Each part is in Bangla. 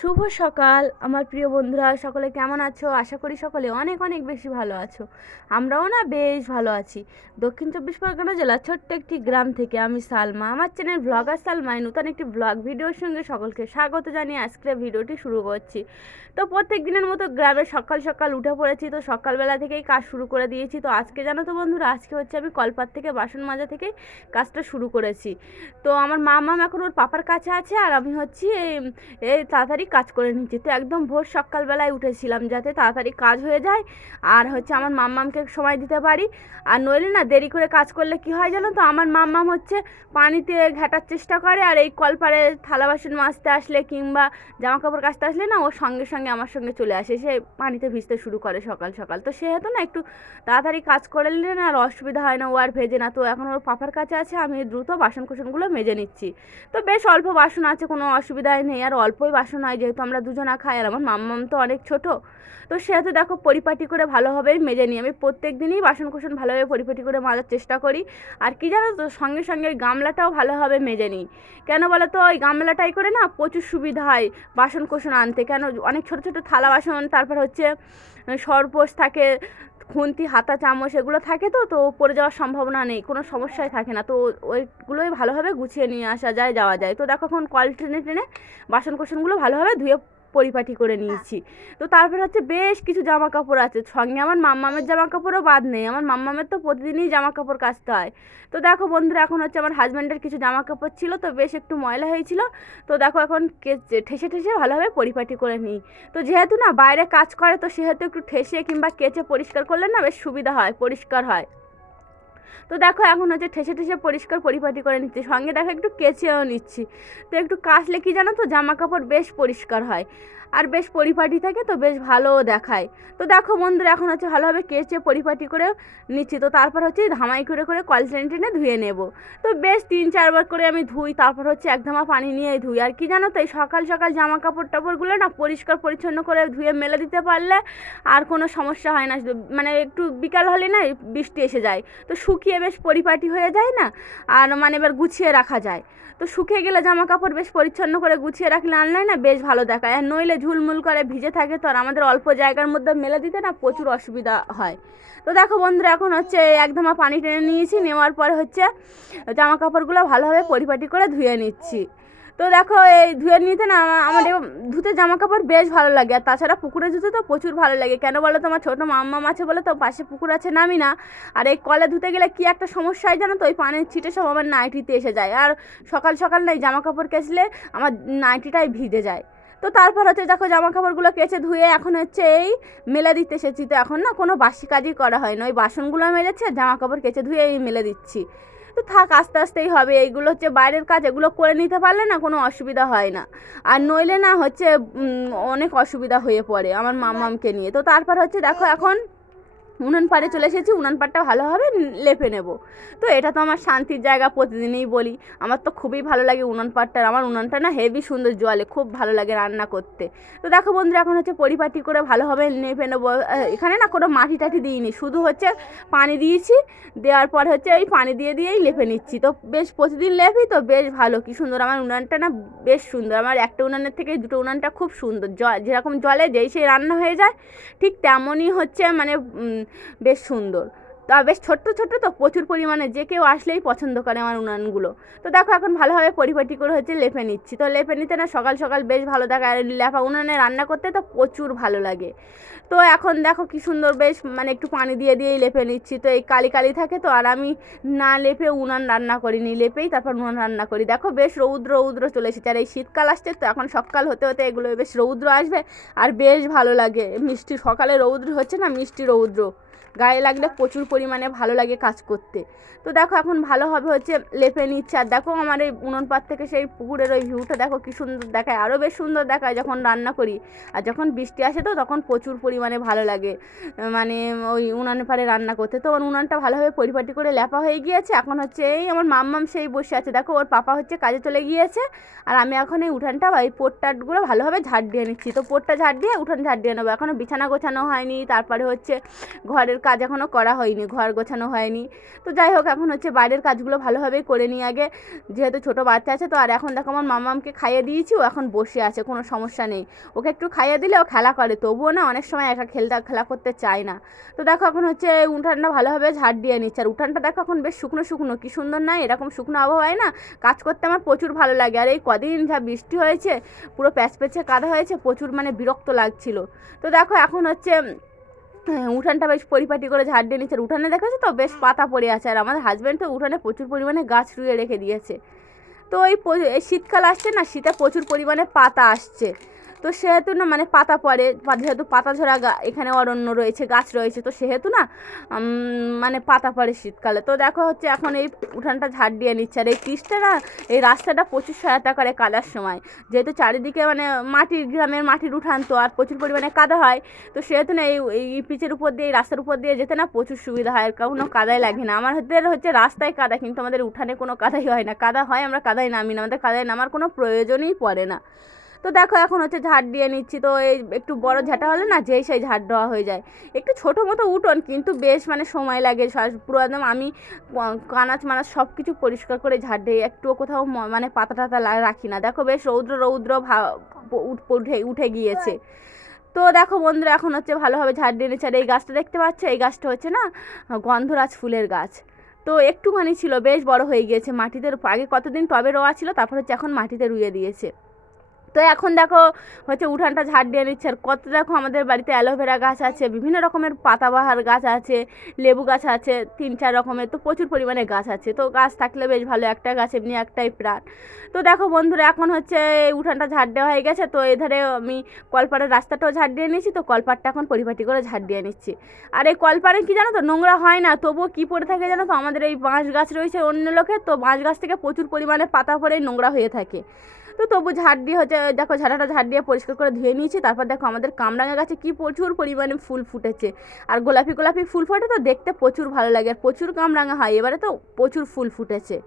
শুভ সকাল আমার প্রিয় বন্ধুরা, সকলে কেমন আছো? আশা করি সকলে অনেক অনেক বেশি ভালো আছো। আমরাও না বেশ ভালো আছি। দক্ষিণ চব্বিশ পরগনা জেলার ছোট্ট একটি গ্রাম থেকে আমি সালমা, আমার চ্যানেল ব্লগার সালমায় নতুন একটি ব্লগ ভিডিওর সঙ্গে সকলকে স্বাগত জানিয়ে আজকের ভিডিওটি শুরু করছি। তো প্রত্যেক দিনের মতো গ্রামে সকাল সকাল উঠে পড়েছি, তো সকালবেলা থেকেই কাজ শুরু করে দিয়েছি। তো আজকে জানো তো বন্ধুরা, আজকে হচ্ছে আমি কলপাত থেকে বাসন মাজা থেকেই কাজটা শুরু করেছি। তো আমার মামাম এখন ওর পাপার কাছে আছে, আর আমি হচ্ছি এই তাড়াতাড়ি কাজ করে নিচ্ছি। তো একদম ভোর সকালবেলায় উঠেছিলাম যাতে তাড়াতাড়ি কাজ হয়ে যায়, আর হচ্ছে আমার মাম্মামকে সময় দিতে পারি। আর নইলে না দেরি করে কাজ করলে কি হয় জানো তো, আমার মাম্মাম হচ্ছে পানিতে ঘাটার চেষ্টা করে, আর এই কলপারে থালা বাসন মাজতে আসলে কিংবা জামা কাপড় কাচতে আসলে না ও সঙ্গে সঙ্গে আমার সঙ্গে চলে আসে, সে পানিতে ভিজতে শুরু করে সকাল সকাল। তো সেহেতু না একটু তাড়াতাড়ি কাজ করে নিলে না আর অসুবিধা হয় না, ও আর ভেজে না। তো এখন ওর পাপার কাছে আছে, আমি দ্রুত বাসন কোসনগুলো মেজে নিচ্ছি। তো বেশ অল্প বাসন আছে, কোনো অসুবিধাই নেই, আর অল্পই বাসন হয় যেহেতু আমরা দুজনা খাই, আর আমার মাম্মাম তো অনেক ছোট। তো সেহেতু দেখো পরিপাটি করে ভালোভাবেই মেজে নিই। আমি প্রত্যেক দিনই বাসন কোসন ভালোভাবে পরিপাটি করে মাজার চেষ্টা করি। আর কি জানো তো, সঙ্গে সঙ্গে ওই গামলাটাও ভালোভাবে মেজে নিই। কেন বলো তো, ওই গামলাটাই করে না প্রচুর সুবিধা হয় বাসন কোসন আনতে। কেন, অনেক ছোট ছোট থালা বাসন, তারপর হচ্ছে সরপোষ থাকে, খুন্তি, হাতা, চামচ এগুলো থাকে, তো তো পড়ে যাওয়ার সম্ভাবনা নেই, কোনো সমস্যাই থাকে না। তো ওইগুলোই ভালোভাবে গুছিয়ে নিয়ে আসা যায়, যাওয়া যায়। তো দেখো এখন কল টেনে টেনে বাসন কোসনগুলো ভালোভাবে ধুয়ে পরিপাটি করে নিয়েছি। তো তারপর হচ্ছে বেশ কিছু জামা কাপড় আছে, সঙ্গে আমার মাম্মামের জামা কাপড়ও বাদ নেই। আমার মাম্মামের তো প্রতিদিনই জামা কাপড় কাচতে হয়। তো দেখো বন্ধুরা, এখন হচ্ছে আমার হাজব্যান্ডের কিছু জামা কাপড় ছিল, তো বেশ একটু ময়লা হয়েছিল। তো দেখো এখন ঠেসে ঠেসে ভালোভাবে পরিপাটি করে নিই। তো যেহেতু না বাইরে কাজ করে, তো সেহেতু একটু ঠেসে কিংবা কেচে পরিষ্কার করলে না বেশ সুবিধা হয়, পরিষ্কার হয়। তো দেখো এখন হচ্ছে ঠেসে ঠেসে পরিষ্কার পরিপাটি করে নিচ্ছি, সঙ্গে দেখো একটু কেচেও নিচ্ছি। তো একটু কাচলে কি জানো তো, জামা কাপড় বেশ পরিষ্কার হয় আর বেশ পরিপাটি থাকে, তো বেশ ভালোও দেখায়। তো দেখো বন্ধুরা, এখন হচ্ছে ভালোভাবে কেচে পরিপাটি করে নিচ্ছি। তো তারপর হচ্ছে ধামাই করে করে কল টেনে টেনে ধুয়ে নেব। তো বেশ 3-4 বার করে আমি ধুই, তারপর হচ্ছে এক ধামা পানি নিয়েই ধুই। আর কি জানো তো, এই সকাল সকাল জামা কাপড় টাপড়গুলো না পরিষ্কার পরিচ্ছন্ন করে ধুয়ে মেলে দিতে পারলে আর কোনো সমস্যা হয় না। মানে একটু বিকাল হলে না বৃষ্টি এসে যায়, তো শুকিয়ে বেশ পরিপাটি হয়ে যায় না, আর মানে এবার গুছিয়ে রাখা যায়। তো শুকিয়ে গেলে জামা কাপড় বেশ পরিচ্ছন্ন করে গুছিয়ে রাখলে আনলে না বেশ ভালো দেখায়। আর নইলে ঝুলমুল করে ভিজে থাকে, তো আর আমাদের অল্প জায়গার মধ্যে মেলে দিতে না প্রচুর অসুবিধা হয়। তো দেখো বন্ধুরা, এখন হচ্ছে এক ধামা পানি টেনে নিয়েছি, নেওয়ার পরে হচ্ছে জামা কাপড়গুলো ভালোভাবে পরিপাটি করে ধুয়ে নিচ্ছি। তো দেখো এই ধুয়ে নিতে না আমার ধুতে জামা কাপড় বেশ ভালো লাগে, আর তাছাড়া পুকুরে ধুতে তো প্রচুর ভালো লাগে। কেন বলো তো, আমার ছোটো মাম্মাম আছে বলে তো পাশে পুকুর আছে, নামি না। আর এই কলে ধুতে গেলে কি একটা সমস্যা হয় জানো তো, ওই পানির ছিটে সব আমার নাইটিতে এসে যায়, আর সকাল সকাল না এই জামা কাপড় কেচলে আমার নাইটিটাই ভিজে যায়। তো তারপর হচ্ছে দেখো জামা কাপড়গুলো কেচে ধুয়ে এখন হচ্ছে এই মেলে দিতে এসেছি। তো এখন না কোনো বাসি কাজই করা হয় না, ওই বাসনগুলো মেলেছে, জামা কাপড় কেচে ধুয়ে এই মেলে দিচ্ছি। তো থাক, আস্তে আস্তেই হবে, এইগুলো হচ্ছে বাইরের কাজ, এগুলো করে নিতে পারলে না কোনো অসুবিধা হয় না। আর নইলে না হচ্ছে অনেক অসুবিধা হয়ে পড়ে আমার মামামকে নিয়ে। তো তারপর হচ্ছে দেখো এখন উনান পাড়ে চলে এসেছি, উনান পাড়টা ভালোভাবে লেপে নেব। তো এটা তো আমার শান্তির জায়গা, প্রতিদিনই বলি, আমার তো খুবই ভালো লাগে উনান পাড়টা। আমার উনানটা না হেভি সুন্দর জলে, খুব ভালো লাগে রান্না করতে। তো দেখো বন্ধুরা, এখন হচ্ছে পরিপাটি করে ভালোভাবে লেপে নেবো। এখানে না কোনো মাটি টাটি দিইনি, শুধু হচ্ছে পানি দিয়েছি, দেওয়ার পর হচ্ছে এই পানি দিয়ে দিয়েই লেপে নিচ্ছি। তো বেশ প্রতিদিন লেপি, তো বেশ ভালো, কি সুন্দর আমার উনানটা না, বেশ সুন্দর। আমার একটা উনানের থেকে দুটো উনানটা খুব সুন্দর, যেরকম জলে যেই সেই রান্না হয়ে যায়, ঠিক তেমনই হচ্ছে মানে বেশ সুন্দর। তা বেশ ছোট্ট ছোট্ট, তো প্রচুর পরিমাণে, যে কেউ আসলেই পছন্দ করে আমার উনানগুলো। তো দেখো এখন ভালোভাবে পরিপাটি করে হচ্ছে লেপে নিচ্ছি। তো লেপে নিতে না সকাল সকাল বেশ ভালো থাকে, আর লেপা উনানে রান্না করতে তো প্রচুর ভালো লাগে। তো এখন দেখো কি সুন্দর, বেশ মানে একটু পানি দিয়ে দিয়েই লেপে নিচ্ছি। তো এই কালি কালি থাকে, তো আর আমি না লেপে উনান রান্না করিনি, লেপেই তারপর উনান রান্না করি। দেখো বেশ রৌদ্র রৌদ্র চলে এসেছে, আর এই শীতকাল আসছে, তো এখন সকাল হতে হতে এগুলো বেশ রৌদ্র আসবে, আর বেশ ভালো লাগে। মিষ্টি সকালে রৌদ্র হচ্ছে না, মিষ্টি রৌদ্র গায়ে লাগলে প্রচুর পরিমাণে ভালো লাগে কাজ করতে। তো দেখো এখন ভালোভাবে হচ্ছে লেপে নিচ্ছে। আর দেখো আমার এই উনুন পাড় থেকে সেই পুকুরের ওই ভিউটা দেখো কি সুন্দর দেখায়, আরও বেশ সুন্দর দেখায় যখন রান্না করি। আর যখন বৃষ্টি আসে তো তখন প্রচুর পরিমাণে ভালো লাগে, মানে ওই উনানের পাড়ে রান্না করতে। তো ওর উনানটা ভালোভাবে পরিপাটি করে লেপা হয়ে গিয়েছে। এখন হচ্ছে এই আমার মাম্মাম সেই বসে আছে, দেখো ওর পাপা হচ্ছে কাজে চলে গিয়েছে, আর আমি এখন এই উঠানটা বা এই পোটটাটগুলো ভালোভাবে ঝাড় দিয়ে নিচ্ছি। তো পোটটা ঝাড় দিয়ে উঠান ঝাড় দিয়ে নেবো। এখনও বিছানা গোছানো হয়নি, তারপরে হচ্ছে ঘরে ঘরের কাজ এখনও করা হয়নি, ঘর গোছানো হয়নি। তো যাই হোক, এখন হচ্ছে বাইরের কাজগুলো ভালোভাবেই করে নিই আগে, যেহেতু ছোটো বাচ্চা আছে। তো আর এখন দেখো আমার মামামকে খাইয়ে দিয়েছি, ও এখন বসে আছে, কোনো সমস্যা নেই। ওকে একটু খাইয়ে দিলে ও খেলা করে, তবুও না অনেক সময় একা খেলা করতে চায় না। তো দেখো এখন হচ্ছে উঠানটা ভালোভাবে ঝাড় দিয়ে নিচ্ছে। আর উঠানটা দেখো এখন বেশ শুকনো শুকনো, কি সুন্দর না, এরকম শুকনো আবহাওয়ায় না কাজ করতে আমার প্রচুর ভালো লাগে। আর এই কদিন যা বৃষ্টি হয়েছে, পুরো প্যাচপ্যাচে কাদা হয়েছে, প্রচুর মানে বিরক্ত লাগছিল। তো দেখো এখন হচ্ছে উঠানটা বেশ পরিপাটি করে ঝাড় দিয়ে নিচ্ছে। উঠানে দেখেছো তো বেশ পাতা পড়ে আছে, আর আমাদের হাজব্যান্ড তো উঠানে প্রচুর পরিমাণে গাছ রুয়ে রেখে দিয়েছে। তো এই শীতকাল আসছে না, শীতে প্রচুর পরিমাণে পাতা আসছে। তো সেহেতু না মানে পাতা পড়ে, যেহেতু পাতা ঝরা এখানে অরণ্য রয়েছে, গাছ রয়েছে, তো সেহেতু না মানে পাতা পড়ে শীতকালে। তো দেখো হচ্ছে এখন এই উঠানটা ঝাড় দিয়ে নিচ্ছে। আর এই পিচটা না, এই রাস্তাটা প্রচুর সহায়তা করে কাদার সময়, যেহেতু চারিদিকে মানে মাটির, গ্রামের মাটির উঠান, তো আর প্রচুর পরিমাণে কাদা হয়। তো সেহেতু না এই পিচের উপর দিয়ে, এই রাস্তার উপর দিয়ে যেতে না প্রচুর সুবিধা হয়, কোনো কাদাই লাগে না। আমাদের হচ্ছে রাস্তায় কাদা, কিন্তু আমাদের উঠানে কোনো কাদাই হয় না। কাদা হয়, আমরা কাদায় নামি না, আমাদের কাদায় নামার কোনো প্রয়োজনই পড়ে না। তো দেখো এখন হচ্ছে ঝাড় দিয়ে নিচ্ছি। তো এই একটু বড় ঝাঁটা হলে না যেই সেই ঝাড় দেওয়া হয়ে যায়। একটু ছোটো মতো উঠোন, কিন্তু বেশ মানে সময় লাগে। পুরো একদম আমি কানাচ মানাচ সব কিছু পরিষ্কার করে ঝাড় দিই, একটুও কোথাও মানে পাতা টাতা রাখি না। দেখো বেশ রৌদ্র রৌদ্র উঠে গিয়েছে। তো দেখো বন্ধুরা এখন হচ্ছে ভালোভাবে ঝাড় দিয়ে নিচ্ছে। আর এই গাছটা দেখতে পাচ্ছ, এই গাছটা হচ্ছে না গন্ধরাজ ফুলের গাছ। তো একটুখানি ছিল, বেশ বড় হয়ে গিয়েছে। মাটিতে আগে কতদিন টবে রোয়া ছিল, তারপর হচ্ছে এখন মাটিতে রুইয়ে দিয়েছে। তো এখন দেখো হচ্ছে উঠানটা ঝাড় দিয়ে নিচ্ছে। আর কত দেখো আমাদের বাড়িতে অ্যালোভেরা গাছ আছে, বিভিন্ন রকমের পাতাবাহার গাছ আছে, লেবু গাছ আছে 3-4 রকমের। তো প্রচুর পরিমাণে গাছ আছে, তো গাছ থাকলে বেশ ভালো, একটা গাছ এমনি একটাই প্রাণ। তো দেখো বন্ধুরা এখন হচ্ছে উঠানটা ঝাড় দেওয়া হয়ে গেছে। তো এধারে আমি কলপাড়ের রাস্তাটাও ঝাড় দিয়ে নিচ্ছি। তো কলপাড়টা এখন পরিপাটি করে ঝাড় দিয়ে নিচ্ছি। আর এই কলপাড়ে কি জানো তো, নোংরা হয় না, তবুও কী পড়ে থাকে জানো তো, আমাদের এই বাঁশ গাছ রয়েছে অন্য লোকের, তো বাঁশ গাছ থেকে প্রচুর পরিমাণে পাতা পড়ে নোংরা হয়ে থাকে। তো তবু ঝাড় দিয়ে হচ্ছে দেখো ঝাঁটাটা ঝাড় দিয়ে পরিষ্কার করে ধুয়ে নিয়েছি। তারপর দেখো আমাদের কামরাঙা গাছে কি প্রচুর পরিমাণে ফুল ফুটেছে, আর গোলাপি গোলাপি ফুল ফোটে, তো দেখতে প্রচুর ভালো লাগে। আর প্রচুর কামরাঙা হয়, এবারে তো প্রচুর ফুল ফুটেছে।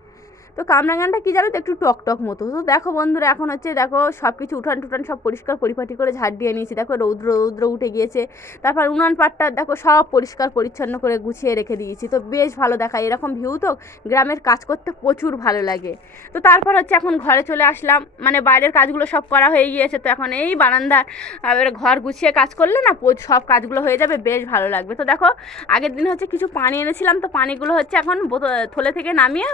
তো কামরাঙাটা কি জানো তো, একটু টক টক মতো। তো দেখো বন্ধুরা এখন হচ্ছে দেখো সব কিছু উঠান টুটান সব পরিষ্কার পরিপাটি করে ঝাড় দিয়ে নিয়েছি। দেখো রৌদ্র রৌদ্র উঠে গিয়েছে। তারপর উনান পাটটা দেখো সব পরিষ্কার পরিচ্ছন্ন করে গুছিয়ে রেখে দিয়েছি। তো বেশ ভালো দেখায়, এরকম ভিউ তো গ্রামের কাজ করতে প্রচুর ভালো লাগে। তো তারপর হচ্ছে এখন ঘরে চলে আসলাম, মানে বাইরের কাজগুলো সব করা হয়ে গিয়েছে। তো এখন এই বারান্দার এবারে ঘর গুছিয়ে কাজ করলে না সব কাজগুলো হয়ে যাবে, বেশ ভালো লাগবে। তো দেখো আগের দিন হচ্ছে কিছু পানি এনেছিলাম, তো পানিগুলো হচ্ছে এখন থলে থেকে নামিয়ে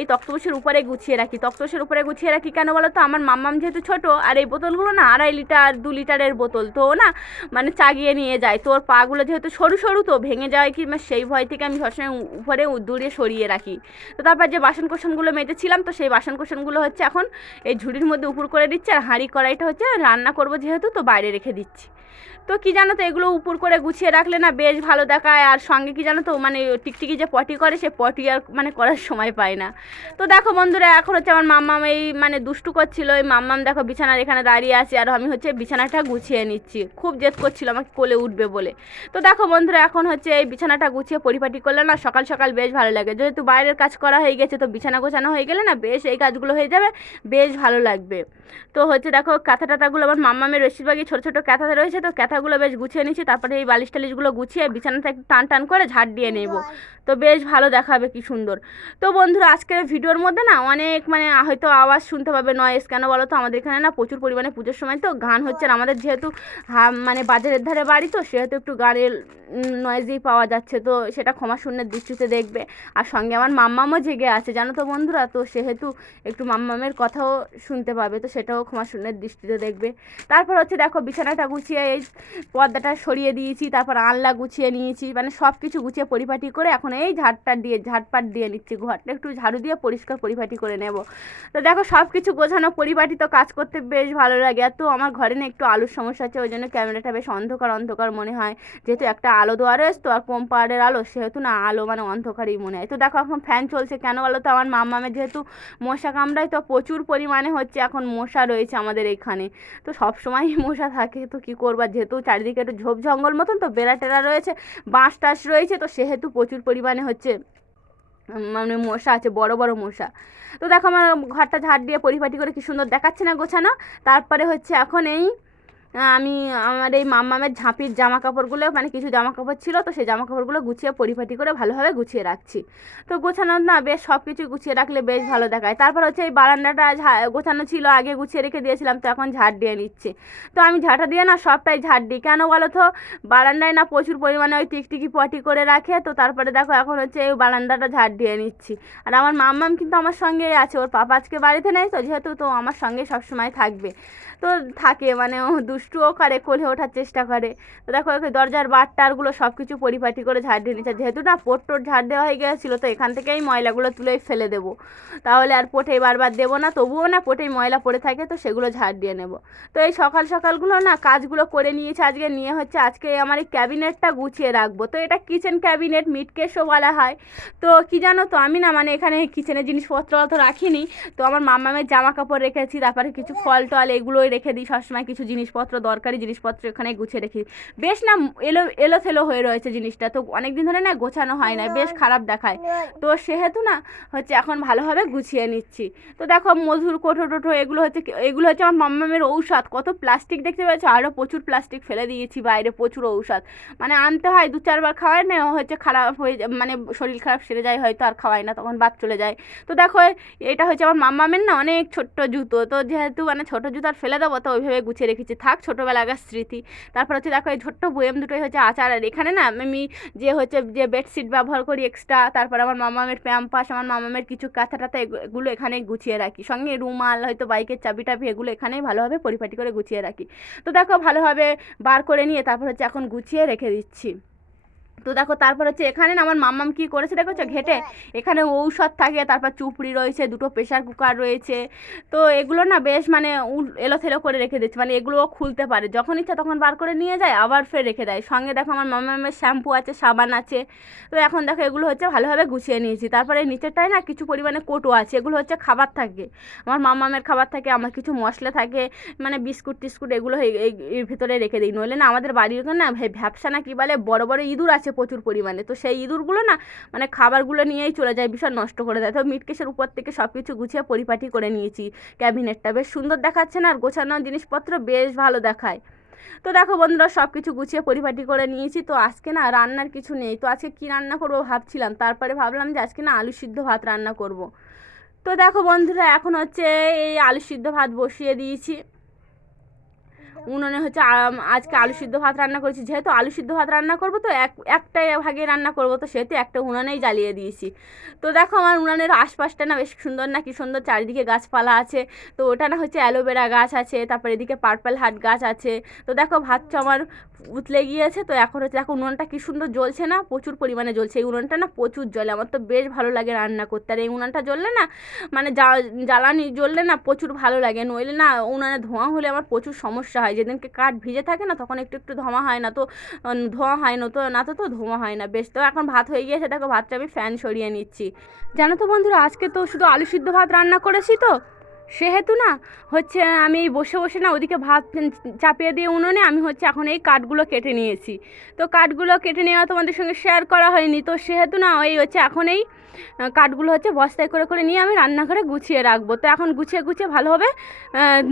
এই তক্তপোষের উপরে গুছিয়ে রাখি। তক্তপোষের উপরে গুছিয়ে রাখি কেন বলো তো, আমার মাম্মাম যেহেতু ছোট, আর এই বোতলগুলো না 2.5 লিটার 2 লিটারের বোতল, তো না মানে চাগিয়ে নিয়ে যায়। তোর পাগুলো যেহেতু সরু সরু, তো ভেঙে যায় কি, সেই ভয় থেকে আমি সবসময় উপরে দূরে সরিয়ে রাখি। তো তারপর যে বাসন কোসনগুলো মেজেছিলাম, তো সেই বাসন কোসনগুলো হচ্ছে এখন এই ঝুড়ির মধ্যে উপর করে দিচ্ছি। আর হাঁড়ি কড়াইটা হচ্ছে রান্না করবো যেহেতু, তো বাইরে রেখে দিচ্ছি। তো কি জানো তো, এগুলো উপর করে গুছিয়ে রাখলে না বেশ ভালো দেখায়। আর সঙ্গে কি জানো তো, মানে টিকটিকি যে পটি করে, সে পটি আর মানে করার সময় পায় না। তো দেখো বন্ধুরা এখন হচ্ছে আমার মাম্মাম এই মানে দুষ্টু করছিল, এই মাম্মাম দেখো বিছানার এখানে দাঁড়িয়ে আছে, আর আমি হচ্ছে বিছানাটা গুছিয়ে নিচ্ছি। খুব জেদ করছিল আমাকে কোলে উঠবে বলে। তো দেখো বন্ধুরা এখন হচ্ছে এই বিছানাটা গুছিয়ে পরিপাটি করলে না সকাল সকাল বেশ ভালো লাগে। যেহেতু বাইরের কাজ করা হয়ে গেছে, তো বিছানা গোছানো হয়ে গেলে না বেশ এই কাজগুলো হয়ে যাবে, বেশ ভালো লাগবে। তো হচ্ছে দেখো কাঁথা টাথাগুলো আমার মাম্মামের বেশিরভাগই ছোটো ছোটো কাঁথা রয়েছে, তো কাঁথাগুলো বেশ গুছিয়ে নিচ্ছি। তারপরে এই বালিশ টালিশগুলো গুছিয়ে বিছানাটা একটু টান টান করে ঝাড় দিয়ে নেব, তো বেশ ভালো দেখাবে, কি সুন্দর। তো বন্ধুরা আজকের ভিডিওর মধ্যে না অনেক মানে হয়তো আওয়াজ শুনতে পাবে, নয়েজ, কেন বলো তো আমাদের এখানে না প্রচুর পরিমাণে পুজোর সময় তো গান হচ্ছে। আর আমাদের যেহেতু মানে বাজারের ধারে বাড়ি, তো সেহেতু একটু গানের নয়েজই পাওয়া যাচ্ছে, তো সেটা ক্ষমা শূন্যের দৃষ্টিতে দেখবে। আর সঙ্গে আমার মাম্মামও জেগে আছে জানো তো বন্ধুরা, তো সেহেতু একটু মাম্মামের কথাও শুনতে পাবে, তো সেটাও ক্ষমা শূন্যের দৃষ্টিতে দেখবে। তারপর হচ্ছে দেখো বিছানাটা গুছিয়ে এই পর্দাটা সরিয়ে দিয়েছি, তারপর আলনা গুছিয়ে নিয়েছি, মানে সব কিছু গুছিয়ে পরিপাটি করে এখন এই ঝাড়পাট দিয়ে নিচ্ছি। ঘরটা একটু ঝাড়ু দিয়ে পরিষ্কার পরিপাটি করে নেব। তো দেখো সব কিছু গোছানো পরিপাটি তো কাজ করতে বেশ ভালো লাগে। আর তো আমার ঘরে না একটু আলোর সমস্যা আছে, ওই জন্য ক্যামেরাটা বেশ অন্ধকার অন্ধকার মনে হয়, যেহেতু একটা আলো দেওয়া রয়েছে তো, আর কম পাওয়ারের আলো, সেহেতু না আলো মানে অন্ধকারই মনে হয়। তো দেখো এখন ফ্যান চলছে, কেন বলো তো আমার মাম্মামের যেহেতু মশা কামড়ায়, তো প্রচুর পরিমাণে হচ্ছে এখন মশা রয়েছে আমাদের এইখানে। তো সব সময় মশা থাকে, তো কি করবা, যেহেতু চারিদিকে একটু ঝোপ জঙ্গল মতন, তো বেড়া টেরা রয়েছে, বাঁশ টাশ রয়েছে, তো সেহেতু প্রচুর পরিমাণে হচ্ছে মানে মশা আছে, বড় বড় মশা। তো দেখো আমার ঘরটা ঝাড় দিয়ে পরিপাটি করে কি সুন্দর দেখাচ্ছে না গোছানো। তারপরে হচ্ছে এখন এই আমি আমার এই মাম্মামের ঝাঁপির জামা কাপড়গুলো মানে কিছু জামা কাপড় ছিল, তো সেই জামা কাপড়গুলো গুছিয়ে পরিপাটি করে ভালোভাবে গুছিয়ে রাখছি। তো গোছানো না বেশ সব কিছু গুছিয়ে রাখলে বেশ ভালো দেখায়। তারপর হচ্ছে এই বারান্দাটা গোছানো ছিল, আগে গুছিয়ে রেখে দিয়েছিলাম, তো এখন ঝাড় দিয়ে নিচ্ছে। তো আমি ঝাঁটা দিয়ে না সবটাই ঝাড় দিই, কেন বলো তো, বারান্দায় না প্রচুর পরিমাণে ওই টিকটিকি পটি করে রাখে। তো তারপরে দেখো এখন হচ্ছে এই বারান্দাটা ঝাড় দিয়ে নিচ্ছি। আর আমার মাম্মাম কিন্তু আমার সঙ্গেই আছে, ওর পাপা আজকে বাড়িতে নেই, তো যেহেতু তো আমার সঙ্গে সবসময় থাকবে, তো থাকে মানে ও দুষ্টুও করে, কোলে ওঠার চেষ্টা করে। তো দেখো ওকে দরজার বারটারগুলো সব কিছু পরিপাটি করে ঝাড় দিয়ে নিচ্ছে। যেহেতু না পোট্টোর ঝাড় দেওয়া হয়ে গিয়েছিলো, তো এখান থেকেই ময়লাগুলো তুলেই ফেলে দেবো, তাহলে আর পোটেই বারবার দেবো না। তবুও না পোটেই ময়লা পড়ে থাকে, তো সেগুলো ঝাড় দিয়ে নেবো। তো এই সকাল সকালগুলো না কাজগুলো করে নিয়েছে আজকে, নিয়ে হচ্ছে আজকে আমার এই ক্যাবিনেটটা গুছিয়ে রাখবো। তো এটা কিচেন ক্যাবিনেট, মিড কেসও বলা হয়। তো কি জানো তো, আমি না মানে এখানে কিচেনের জিনিসপত্র অত রাখিনি, তো আমার মামামের জামা কাপড় রেখেছি, তারপরে কিছু ফল টল এগুলোই রেখে দিই সবসময়। কিছু জিনিসপত্র, দরকারি জিনিসপত্র এখানে গুছিয়ে রেখি। বেশ না এলোথেলো হয়ে রয়েছে জিনিসটা, তো অনেক দিন ধরে না গোছানো হয় না, বেশ খারাপ দেখায়। তো সেহেতু না হচ্ছে এখন ভালোভাবে গুছিয়ে নিচ্ছি। তো দেখো মধুর কোঠো টোটো এগুলো হচ্ছে আমার মাম্মামের ঔষধ। কত প্লাস্টিক দেখতে পেয়েছো, আরও প্রচুর প্লাস্টিক ফেলে দিয়েছি বাইরে, প্রচুর ঔষধ মানে আনতে হয়, 2-4 বার খাওয়াই না হচ্ছে খারাপ হয়ে মানে শরীর খারাপ সেরে যায় হয়তো, আর খাওয়াই না, তখন বাদ চলে যায়। তো দেখো এটা হচ্ছে আমার মাম্মামের না অনেক ছোট্ট জুতো, তো যেহেতু মানে ছোটো জুতো আর ফেলে দেবো, তো ওইভাবে গুছিয়ে রেখেছি, থাক ছোটোবেলাকার স্মৃতি। তারপর হচ্ছে দেখো এই ছোট্ট বয়েম দুটোই হচ্ছে আচার। আর এখানে না আমি যে বেডশিট ব্যবহার করি এক্সট্রা, তারপর আমার মামামের প্যাম্পাস, আমার মামামের কিছু কাঁথা টাথা এগুলো এখানেই গুছিয়ে রাখি, সঙ্গে রুমাল, হয়তো বাইকের চাবি টাবি এগুলো এখানেই ভালোভাবে পরিপাটি করে গুছিয়ে রাখি। তো দেখো ভালোভাবে বার করে নিয়ে তারপর হচ্ছে এখন গুছিয়ে রেখে দিচ্ছি। তো দেখো তারপর হচ্ছে এখানে না আমার মাম্মাম কী করেছে দেখো ঘেটে, এখানে ঔষধ থাকে, তারপর চুপড়ি রয়েছে, 2টো প্রেশার কুকার রয়েছে। তো এগুলো না বেশ মানে এলোথেলো করে রেখে দিচ্ছে, মানে এগুলোও খুলতে পারে, যখন ইচ্ছা তখন বার করে নিয়ে যায়, আবার ফের রেখে দেয়। সঙ্গে দেখো আমার মাম্মামের শ্যাম্পু আছে, সাবান আছে। তো এখন দেখো এগুলো হচ্ছে ভালোভাবে গুছিয়ে নিয়েছি। তারপরে নিচেরটায় না কিছু পরিমাণে কোটো আছে, এগুলো হচ্ছে খাবার থাকে, আমার মাম্মামের খাবার থাকে, আমার কিছু মশলা থাকে, মানে বিস্কুট টিস্কুট এগুলো এর ভিতরে রেখে দিই। নইলে না আমাদের বাড়ির না ভ্যাপসা না কি বলে, বড় বড় ইঁদুর আছে প্রচুর পরিমাণে, তো সেই ইঁদুরগুলো না মানে খাবারগুলো নিয়েই চলে যায়, ভীষণ নষ্ট করে দেয়। তো মিটকেসের উপর থেকে সব কিছু গুছিয়ে পরিপাটি করে নিয়েছি। ক্যাবিনেটটা বেশ সুন্দর দেখাচ্ছে না, আর গোছানো জিনিসপত্র বেশ ভালো দেখায়। তো দেখো বন্ধুরা সব কিছু গুছিয়ে পরিপাটি করে নিয়েছি। তো আজকে না রান্নার কিছু নেই, তো আজকে কী রান্না করবো ভাবছিলাম, তারপরে ভাবলাম যে আজকে না আলু সিদ্ধ ভাত রান্না করব। তো দেখো বন্ধুরা এখন হচ্ছে এই আলু সিদ্ধ ভাত বসিয়ে দিয়েছি উনুনে। হচ্ছে আজকে আলু সিদ্ধ ভাত রান্না করেছি, যেহেতু আলু সিদ্ধ ভাত রান্না করবো, তো একটাই ভাগে রান্না করবো, তো সেহেতু একটা উনানেই জ্বালিয়ে দিয়েছি। তো দেখো আমার উনানের আশপাশটা না বেশ সুন্দর, না কি সুন্দর, চারিদিকে গাছপালা আছে। তো ওটা না হচ্ছে অ্যালোভেরা গাছ আছে, তারপর এদিকে পার্পল হার্ট গাছ আছে। তো দেখো ভাতটা আমার উতলে গিয়েছে, তো এখন হচ্ছে দেখো উনুনটা কি সুন্দর জ্বলছে না, প্রচুর পরিমাণে জ্বলছে। এই উনুনটা না প্রচুর জ্বলে, আমার তো বেশ ভালো লাগে রান্না করতে। আর এই উনুনটা জ্বললে না মানে জ্বালানি জ্বললে না প্রচুর ভালো লাগে, নইলে না উনুনে ধোঁয়া হলে আমার প্রচুর সমস্যা হয়। যেদিনকে কাঠ ভিজে থাকে না তখন একটু একটু ধোঁয়া হয়, না তো ধোঁয়া হয় না, তো ধোঁয়া হয় না বেশ। তো এখন ভাত হয়ে গিয়েছে, দেখো ভাতটা আমি ফ্যান সরিয়ে নিচ্ছি। জানো তো বন্ধুরা আজকে তো শুধু আলু সিদ্ধ ভাত রান্না করেছি, তো সেহেতু না হচ্ছে আমি এই বসে বসে না ওদিকে ভাত চাপিয়ে দিয়ে উনুনে আমি হচ্ছে এখন এই কাঠগুলো কেটে নিয়েছি। তো কাঠগুলো কেটে নেওয়া তোমাদের সঙ্গে শেয়ার করা হয়নি, তো সেহেতু না ওই হচ্ছে এখন এই কাঠগুলো হচ্ছে বস্তায় করে করে নিয়ে আমি রান্নাঘরে গুছিয়ে রাখবো। তো এখন গুছিয়ে গুছিয়ে ভালোভাবে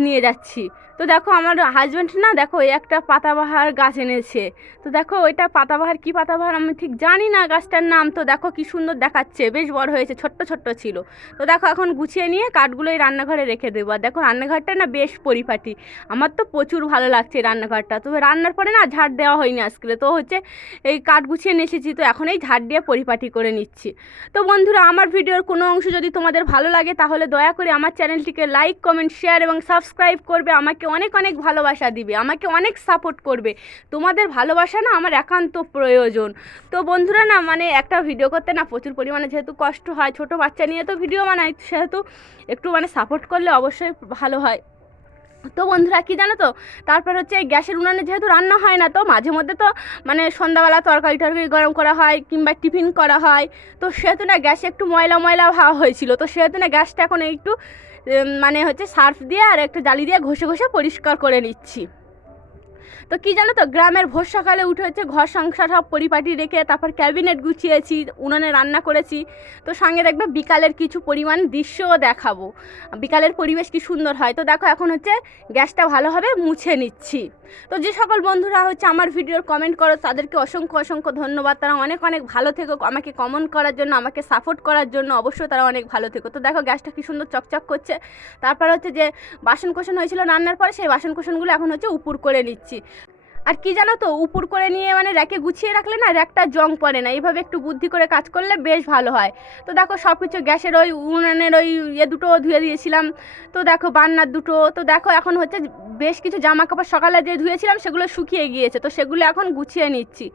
নিয়ে যাচ্ছি। তো দেখো আমার হাজব্যান্ড না দেখো এই একটা পাতাবাহার গাছ এনেছে। তো দেখো ওইটা পাতাবাহার, কি পাতাবাহার আমি ঠিক জানি না গাছটার নাম। তো দেখো কি সুন্দর দেখাচ্ছে, বেশ বড় হয়েছে, ছোট্ট ছোট্ট ছিল। তো দেখো এখন গুছিয়ে নিয়ে কাঠগুলো এই রান্নাঘরে রেখে দেবো। আর দেখো রান্নাঘরটা না বেশ পরিপাটি, আমার তো প্রচুর ভালো লাগছে এই রান্নাঘরটা। তো রান্নার পরে না ঝাড় দেওয়া হয়নি আজকে, তো হচ্ছে এই কাঠ গুছিয়ে নিয়ে এসেছি, তো এখন এই ঝাড় দিয়ে পরিপাটি করে নিচ্ছি। তো বন্ধুরা আমার ভিডিওর কোনো অংশ যদি তোমাদের ভালো লাগে তাহলে দয়া করে আমার চ্যানেলটিকে লাইক, কমেন্ট, শেয়ার এবং সাবস্ক্রাইব করবে। আমাকে অনেক অনেক ভালোবাসা দিবে, আমাকে অনেক সাপোর্ট করবে। তোমাদের ভালোবাসা না আমার একান্ত প্রয়োজন। তো বন্ধুরা না মানে একটা ভিডিও করতে না প্রচুর পরিমাণে যেহেতু কষ্ট হয়, ছোটো বাচ্চা নিয়ে তো ভিডিও বানাই, সেহেতু একটু মানে সাপোর্ট করলে অবশ্যই ভালো হয়। তো বন্ধুরা কী জানো তো, তারপর হচ্ছে গ্যাসের উনানে যেহেতু রান্না হয় না, তো মাঝে মধ্যে তো মানে সন্ধ্যাবেলা তরকারি গরম করা হয় কিংবা টিফিন করা হয়, তো সেহেতু না গ্যাসে একটু ময়লা ময়লা ভাব হয়েছিল। তো সেহেতু না গ্যাসটা এখন একটু মানে হচ্ছে সার্ফ দিয়ে আর একটু জালি দিয়ে ঘষে ঘষে পরিষ্কার করে নিচ্ছি। তো কী জানো তো, গ্রামের ভোর সকালে উঠে হচ্ছে ঘর সংসার সব পরিপাটি রেখে তারপর ক্যাবিনেট গুছিয়েছি, উনানে রান্না করেছি। তো সঙ্গে দেখবে বিকালের কিছু পরিমাণ দৃশ্যও দেখাবো, বিকালের পরিবেশ কি সুন্দর হয়। তো দেখো এখন হচ্ছে গ্যাসটা ভালোভাবে মুছে নিচ্ছি। তো যে সকল বন্ধুরা হচ্ছে আমার ভিডিওর কমেন্ট করো তাদেরকে অসংখ্য অসংখ্য ধন্যবাদ। তারা অনেক অনেক ভালো থেকো, আমাকে কমেন্ট করার জন্য, আমাকে সাপোর্ট করার জন্য অবশ্যই তারা অনেক ভালো থেকো। তো দেখো গ্যাসটা কি সুন্দর চকচক করছে। তারপর হচ্ছে যে বাসন কোসন হয়েছিল রান্নার পরে, সেই বাসন কোসনগুলো এখন হচ্ছে উপর করে নিচ্ছি। আর কি জানো তো, উপর করে নিয়ে মানে র্যাকে গুছিয়ে রাখলে না র্যাকটা জং পড়ে না, এইভাবে একটু বুদ্ধি করে কাজ করলে বেশ ভালো হয়। তো দেখো সব কিছু গ্যাসের ওই উনুনের ওই দুটো ধুয়ে দিয়েছিলাম। তো দেখো বান্নার দুটো। তো দেখো এখন হচ্ছে বেশ কিছু জামা কাপড় সকালে যে ধুয়েছিলাম সেগুলো শুকিয়ে গিয়েছে, তো সেগুলো এখন গুছিয়ে নিচ্ছি।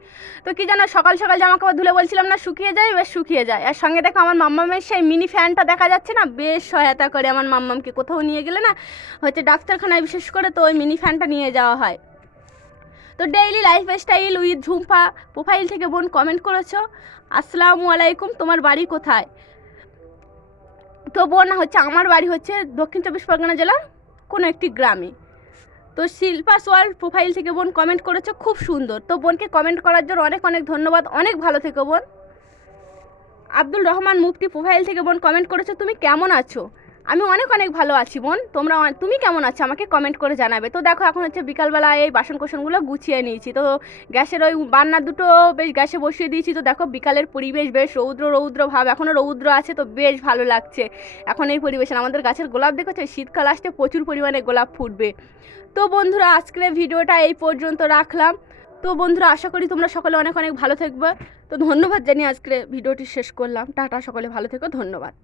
তো কি জানো, সকাল সকাল জামা কাপড় ধুলে বলছিলাম না শুকিয়ে যায়, বেশ শুকিয়ে যায়। আর সঙ্গে দেখো আমার মাম্মামের সেই মিনি ফ্যানটা দেখা যাচ্ছে না, বেশ সহায়তা করে আমার মাম্মামকে। কোথাও নিয়ে গেলে না হচ্ছে ডাক্তারখানায় বিশেষ করে, তো ওই মিনি ফ্যানটা নিয়ে যাওয়া হয়। তো daily lifestyle with Jhumpa profile থেকে বোন কমেন্ট করেছো, আসসালামু আলাইকুম, তোমার বাড়ি কোথায়? তো বোন হচ্ছে আমার বাড়ি হচ্ছে দক্ষিণ চব্বিশ পরগনা জেলার কোনো একটি গ্রামে। তো শিল্পা সোয়াল প্রোফাইল থেকে বোন কমেন্ট করেছো, খুব সুন্দর। তো বোনকে কমেন্ট করার জন্য অনেক অনেক ধন্যবাদ, অনেক ভালো থেকো বোন। আব্দুল রহমান মুফতি প্রোফাইল থেকে বোন কমেন্ট করেছো, তুমি কেমন আছো? আমি অনেক অনেক ভালো আছি বোন, তুমি কেমন আছো আমাকে কমেন্ট করে জানাবে। তো দেখো এখন হচ্ছে বিকালবেলা এই বাসন কোসনগুলো গুছিয়ে নিয়েছি। তো গ্যাসের ওই বান্নার দুটো বেশ গ্যাসে বসিয়ে দিয়েছি। তো দেখো বিকালের পরিবেশ বেশ রৌদ্র রৌদ্র ভাব, এখনও রৌদ্র আছে, তো বেশ ভালো লাগছে এখন এই পরিবেশে। আমাদের গাছের গোলাপ দেখেছো, শীতকাল আসতে প্রচুর পরিমাণে গোলাপ ফুটবে। তো বন্ধুরা আজকের ভিডিওটা এই পর্যন্ত রাখলাম। তো বন্ধুরা আশা করি তোমরা সকলে অনেক অনেক ভালো থাকবে। তো ধন্যবাদ জানিয়ে আজকের ভিডিওটি শেষ করলাম। টাটা, সকলে ভালো থেকো, ধন্যবাদ।